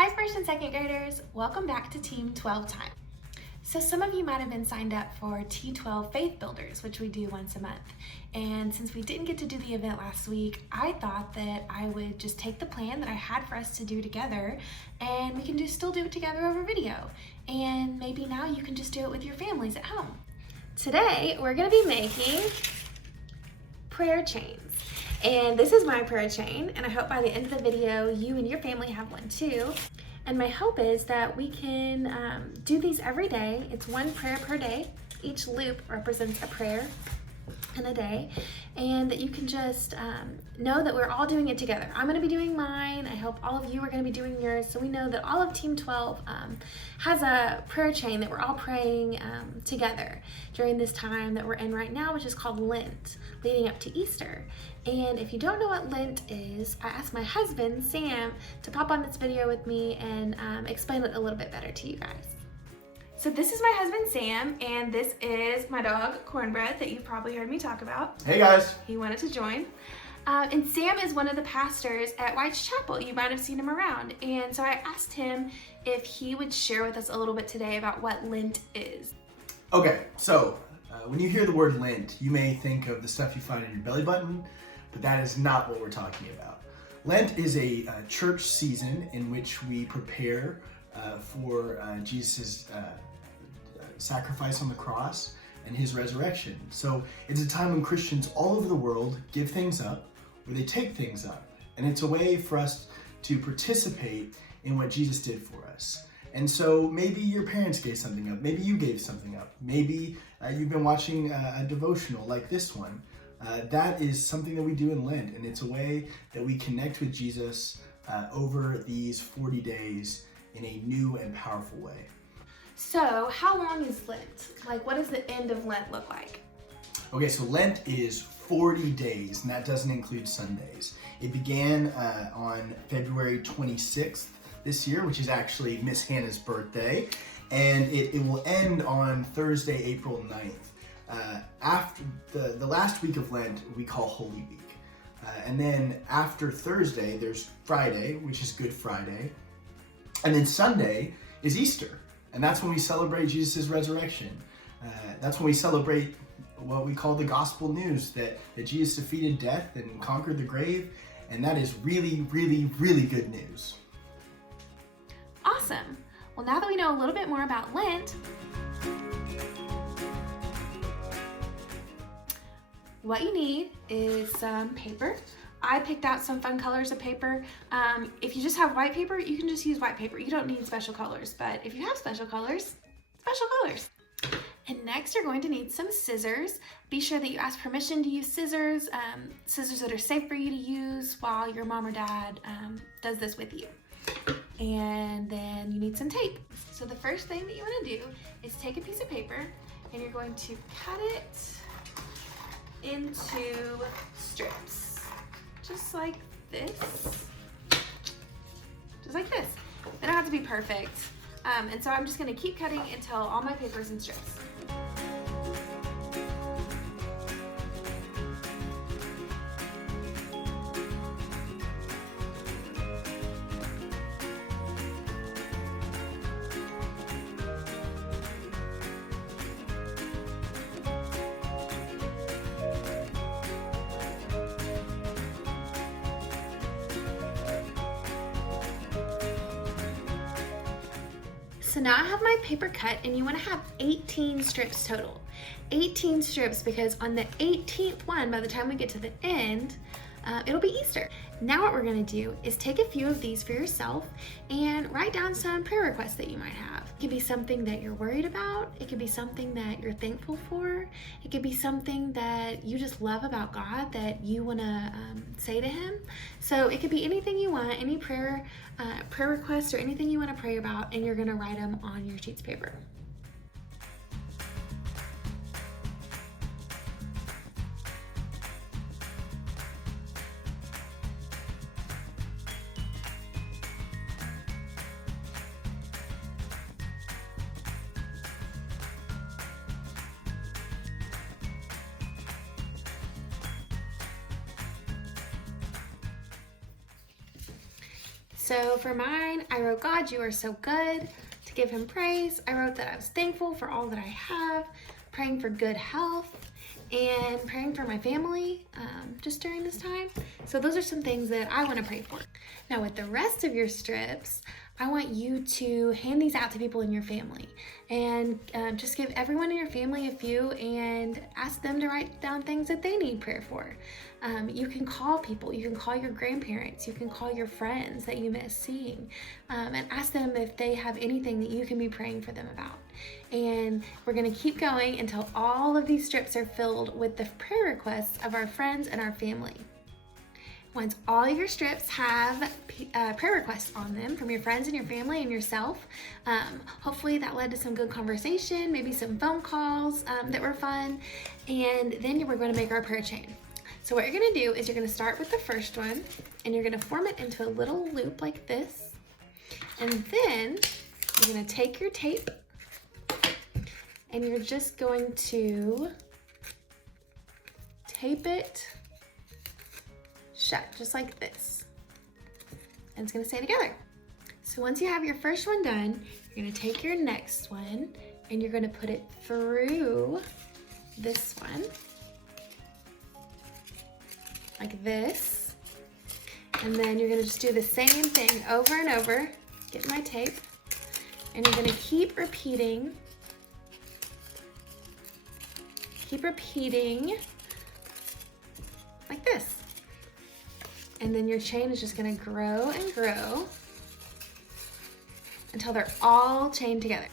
Hi first and second graders, welcome back to Team 12 Time. So some of you might have been signed up for T12 Faith Builders, which we do once a month. And since we didn't get to do the event last week, I thought that I would just take the plan that I had for us to do together and we can still do it together over video. And maybe now you can just do it with your families at home. Today, we're gonna be making prayer chains. And this is my prayer chain, and I hope by the end of the video, you and your family have one too. And my hope is that we can do these every day. It's one prayer per day. Each loop represents a prayer in a day, and that you can just know that we're all doing it together. I'm gonna be doing mine. I hope all of you are gonna be doing yours, so we know that all of Team 12 has a prayer chain that we're all praying together during this time that we're in right now, which is called Lent, leading up to Easter. And if you don't know what Lent is, I asked my husband, Sam, to pop on this video with me and explain it a little bit better to you guys. So this is my husband, Sam, and this is my dog, Cornbread, that you've probably heard me talk about. Hey guys. He wanted to join. And Sam is one of the pastors at White's Chapel. You might have seen him around. And so I asked him if he would share with us a little bit today about what Lent is. Okay, so when you hear the word Lent, you may think of the stuff you find in your belly button, but that is not what we're talking about. Lent is a church season in which we prepare for Jesus' sacrifice on the cross and his resurrection. So it's a time when Christians all over the world give things up, or they take things up, and it's a way for us to participate in what Jesus did for us. And so maybe your parents gave something up, maybe you gave something up, maybe you've been watching a devotional like this one. That is something that we do in Lent, and it's a way that we connect with Jesus over these 40 days in a new and powerful way. So how long is Lent? Like, what does the end of Lent look like? Okay, so Lent is 40 days, and that doesn't include Sundays. It began on February 26th this year, which is actually Miss Hannah's birthday, and it will end on Thursday, April 9th. After the last week of Lent, we call Holy Week. And then after Thursday, there's Friday, which is Good Friday, and then Sunday is Easter. And that's when we celebrate Jesus' resurrection. That's when we celebrate what we call the gospel news, that Jesus defeated death and conquered the grave. And that is really, really, really good news. Awesome. Well, now that we know a little bit more about Lent, what you need is some paper. I picked out some fun colors of paper. If you just have white paper, you can just use white paper. You don't need special colors, but if you have special colors, special colors. And next you're going to need some scissors. Be sure that you ask permission to use scissors, scissors that are safe for you to use while your mom or dad does this with you. And then you need some tape. So the first thing that you want to do is take a piece of paper and you're going to cut it into strips. Just like this. Just like this. They don't have to be perfect. And so I'm just gonna keep cutting until all my paper is in strips. So now I have my paper cut, and you want to have 18 strips total. 18 strips, because on the 18th one, by the time we get to the end, it'll be Easter. Now what we're going to do is take a few of these for yourself and write down some prayer requests that you might have. It could be something that you're worried about. It could be something that you're thankful for. It could be something that you just love about God that you want to say to him. So it could be anything you want, any prayer requests or anything you want to pray about, and you're going to write them on your sheets of paper. So for mine, I wrote, God, you are so good, to give him praise. I wrote that I was thankful for all that I have, praying for good health, and praying for my family just during this time. So those are some things that I want to pray for. Now with the rest of your strips, I want you to hand these out to people in your family and just give everyone in your family a few and ask them to write down things that they need prayer for. You can call people, you can call your grandparents, you can call your friends that you miss seeing, and ask them if they have anything that you can be praying for them about. And we're gonna keep going until all of these strips are filled with the prayer requests of our friends and our family. Once all your strips have prayer requests on them from your friends and your family and yourself, hopefully that led to some good conversation, maybe some phone calls that were fun, and then we're going to make our prayer chain. So what you're going to do is you're going to start with the first one, and you're going to form it into a little loop like this, and then you're going to take your tape, and you're just going to tape it shut, just like this. And it's gonna stay together. So once you have your first one done, you're gonna take your next one and you're gonna put it through this one, like this. And then you're gonna just do the same thing over and over. Get my tape. And you're gonna keep repeating like this. And then your chain is just gonna grow and grow until they're all chained together.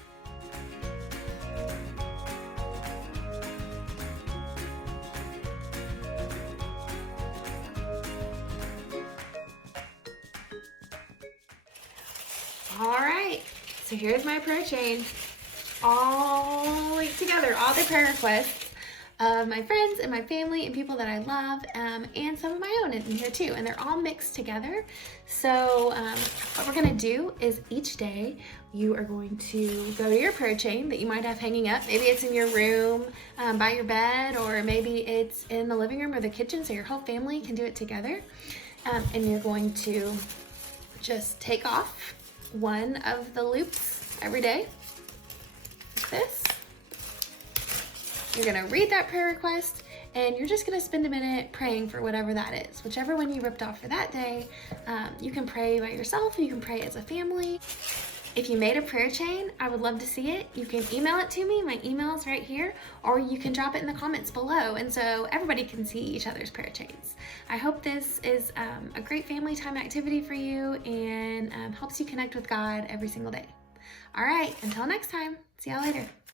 All right, so here's my prayer chain, all linked together, all the prayer requests of my friends and my family and people that I love, and some of my own in here too, and they're all mixed together. So what we're gonna do is each day you are going to go to your prayer chain that you might have hanging up. Maybe it's in your room by your bed, or maybe it's in the living room or the kitchen, so your whole family can do it together. And you're going to just take off one of the loops every day, like this. You're gonna read that prayer request, and you're just gonna spend a minute praying for whatever that is. Whichever one you ripped off for that day, you can pray by yourself, or you can pray as a family. If you made a prayer chain, I would love to see it. You can email it to me, my email is right here, or you can drop it in the comments below, and so everybody can see each other's prayer chains. I hope this is a great family time activity for you, and helps you connect with God every single day. All right, until next time, see y'all later.